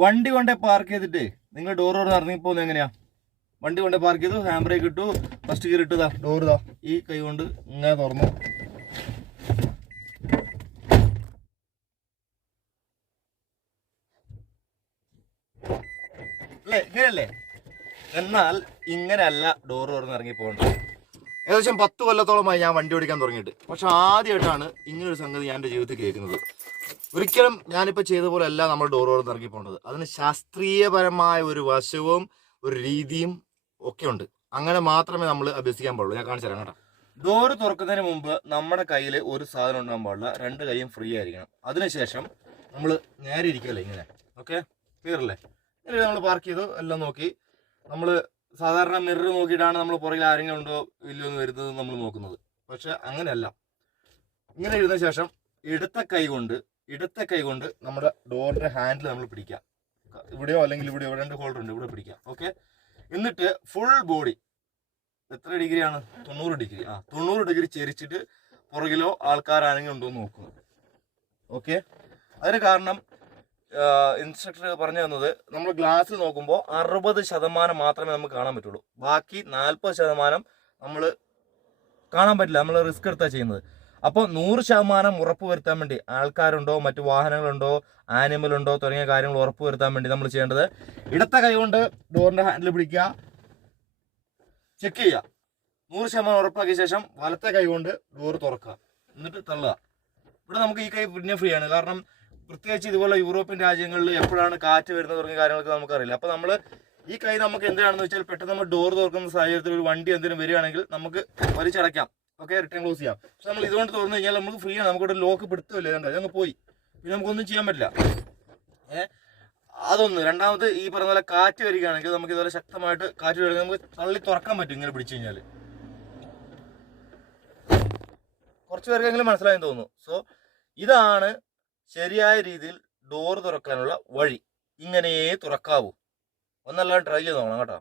വണ്ടി കൊണ്ടേ പാർക്ക് ചെയ്തിട്ട് നിങ്ങൾ ഡോർ ഇറങ്ങിപ്പോകുന്നത് എങ്ങനെയാ? വണ്ടി കൊണ്ടേ പാർക്ക് ചെയ്തു, ഹാൻഡ് ബ്രേക്ക് ഇട്ടു, ഫസ്റ്റ് ഗിയർ ഇട്ടതാ, ഡോർ ഇതാ ഈ കൈ കൊണ്ട് ഇങ്ങനെ തുറന്നു. അല്ലേ, ഇങ്ങനെയല്ലേ? എന്നാൽ ഇങ്ങനെയല്ല ഡോർ തുറന്ന് ഇറങ്ങി പോകേണ്ടത്. ഏകദേശം 10 കൊല്ലത്തോളമായി ഞാൻ വണ്ടി ഓടിക്കാൻ തുടങ്ങിയിട്ട്. പക്ഷെ ആദ്യമായിട്ടാണ് ഇങ്ങനൊരു സംഗതി ഞാൻ എൻ്റെ ജീവിതത്തിൽ കേൾക്കുന്നത്. ഒരിക്കലും ഞാനിപ്പോൾ ചെയ്ത പോലെ അല്ല നമ്മൾ ഡോർ തുറന്ന് ഇറങ്ങി പോകേണ്ടത്. അതിന് ശാസ്ത്രീയപരമായ ഒരു വശവും ഒരു രീതിയും ഒക്കെ ഉണ്ട്. അങ്ങനെ മാത്രമേ നമ്മൾ അഭ്യസിക്കാൻ പാടുള്ളൂ. ഞാൻ കാണിച്ചു തരാം കേട്ടോ. ഡോറ് തുറക്കുന്നതിന് മുമ്പ് നമ്മുടെ കയ്യിൽ ഒരു സാധനം ഉണ്ടാകാൻ പാടില്ല. 2 കൈയും ഫ്രീ ആയിരിക്കണം. അതിനുശേഷം നമ്മൾ നേരെ ഇരിക്കുമല്ലേ ഇങ്ങനെ. ഓക്കെ, ക്ലിയർ അല്ലേ? ഇങ്ങനെ നമ്മൾ പാർക്ക് ചെയ്തു, എല്ലാം നോക്കി. നമ്മൾ സാധാരണ മിറർ നോക്കിയിട്ടാണ് നമ്മൾ പുറകിൽ ആരെങ്കിലും ഉണ്ടോ ഇല്ലയോ എന്ന് വരുന്നത് നമ്മൾ നോക്കുന്നത്. പക്ഷെ അങ്ങനെയല്ല. ഇങ്ങനെ ഇരുന്ന ശേഷം ഇടത്തെ കൈ കൊണ്ട് നമ്മുടെ ഡോറിന്റെ ഹാൻഡിൽ നമ്മൾ പിടിക്കുക. ഇവിടെയോ അല്ലെങ്കിൽ ഇവിടെയോ 2 ഹോൾഡർ ഉണ്ട്, ഇവിടെ പിടിക്കുക. ഓക്കെ, എന്നിട്ട് ഫുൾ ബോഡി എത്ര ഡിഗ്രിയാണ്? 90 ഡിഗ്രി. 90 ഡിഗ്രി ചെരിച്ചിട്ട് പുറകിലോ ആൾക്കാരാണെങ്കിൽ ഉണ്ടോ എന്ന് നോക്കുക. ഓക്കെ, അതിന് കാരണം ഇൻസ്ട്രക്ടർ പറഞ്ഞു തന്നത് നമ്മൾ ഗ്ലാസ്സിൽ നോക്കുമ്പോൾ 60% മാത്രമേ നമുക്ക് കാണാൻ പറ്റുള്ളൂ. ബാക്കി 40% നമ്മൾ കാണാൻ പറ്റില്ല. നമ്മൾ റിസ്ക് എടുത്താണ് ചെയ്യുന്നത്. അപ്പോൾ 100% ഉറപ്പ് വരുത്താൻ വേണ്ടി ആൾക്കാരുണ്ടോ, മറ്റു വാഹനങ്ങളുണ്ടോ, ആനിമൽ ഉണ്ടോ തുടങ്ങിയ കാര്യങ്ങൾ ഉറപ്പ് വരുത്താൻ വേണ്ടി നമ്മൾ ചെയ്യേണ്ടത് ഇടത്തെ കൈ കൊണ്ട് ഡോറിന്റെ ഹാൻഡിൽ പിടിക്കുക, ചെക്ക് ചെയ്യുക. 100% ഉറപ്പാക്കിയ ശേഷം വലത്തെ കൈ കൊണ്ട് ഡോർ തുറക്കുക, എന്നിട്ട് തള്ളുക. ഇവിടെ നമുക്ക് ഈ കൈ പിന്നെ ഫ്രീ ആണ്. കാരണം പ്രത്യേകിച്ച് ഇതുപോലെ യൂറോപ്യൻ രാജ്യങ്ങളിൽ എപ്പോഴാണ് കാറ്റ് വരുന്നത് തുടങ്ങിയ കാര്യങ്ങളൊക്കെ നമുക്കറിയില്ല. അപ്പോൾ നമ്മൾ ഈ കൈ നമുക്ക് എന്തിനാണെന്ന് വെച്ചാൽ പെട്ടെന്ന് നമ്മൾ ഡോർ തുറക്കുന്ന സാഹചര്യത്തിൽ ഒരു വണ്ടി എന്തെങ്കിലും വരികയാണെങ്കിൽ നമുക്ക് വലിച്ചടയ്ക്കാം. ഓക്കെ, റിട്ടേൺ ക്ലോസ് ചെയ്യാം. പക്ഷെ നമ്മൾ ഇതുകൊണ്ട് തുറന്നു കഴിഞ്ഞാൽ നമുക്ക് ഫ്രീ ആണ്. നമുക്കിവിടെ ലോക്ക് പിടുത്തമില്ല, അതങ്ങ് പോയി, പിന്നെ നമുക്കൊന്നും ചെയ്യാൻ പറ്റില്ല. അതൊന്ന്. രണ്ടാമത്, ഈ പറഞ്ഞ പോലെ കാറ്റ് വരികയാണെങ്കിൽ നമുക്ക് ഇതുപോലെ ശക്തമായിട്ട് കാറ്റ് വരിക നമുക്ക് തള്ളി തുറക്കാൻ പറ്റും ഇങ്ങനെ പിടിച്ചു കഴിഞ്ഞാൽ. കുറച്ച് പേർക്കെങ്കിലും മനസ്സിലായെന്ന് തോന്നുന്നു. സോ ഇതാണ് ശരിയായ രീതിയിൽ ഡോർ തുറക്കാനുള്ള വഴി. ഇങ്ങനെയേ തുറക്കാവൂ. ഒന്നെല്ലാം ട്രൈ ചെയ്ത് നോക്കണം കേട്ടോ.